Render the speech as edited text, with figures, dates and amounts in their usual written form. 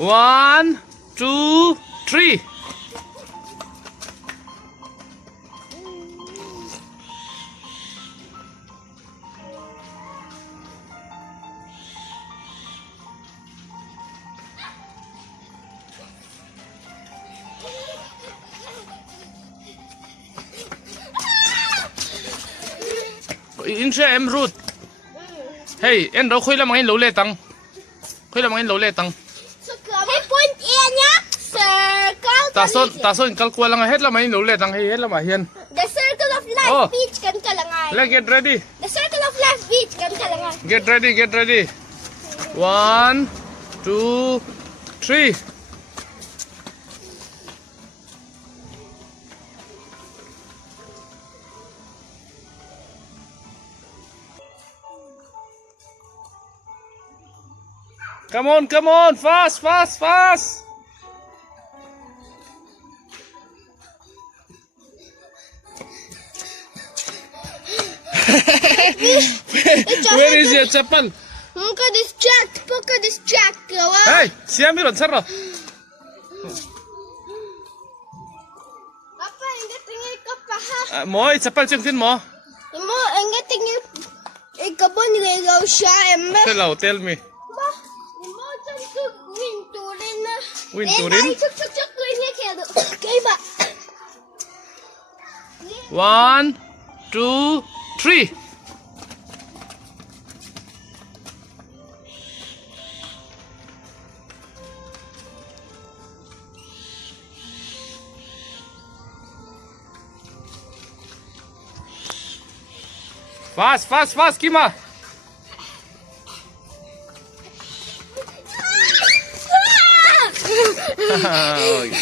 1, 2, 3. In siya Emrut. Hey, en đâu khuya là mang in lẩu lê tăng. Khuya là mang in lẩu lê tăng. Hey, point A niya. Circle. Ta son kalkua lang hết là mang in lẩu lê tăng hay hết là mà hiền. The circle of life Oh. beach kan kalangay. Let's get ready. The circle of life beach kan kalangay. Get ready, get ready. 1, 2, 3. Come on, fast, fast, fast. Where is your chapel? Muka distract. Kawa. Hey, siya miron, sarro. Papa, hindi tingin ka pa ha. Mo, chapel chungkin mo. Imo, hindi tingin. Ikabon ligaw siya, embe. Tell me. Ba, imo, chan ko winturin na. Winturin? Ay, chuk, ko niya kaya. Okay ba? 1, 2, 3. Fast, Kima. Oh, yeah.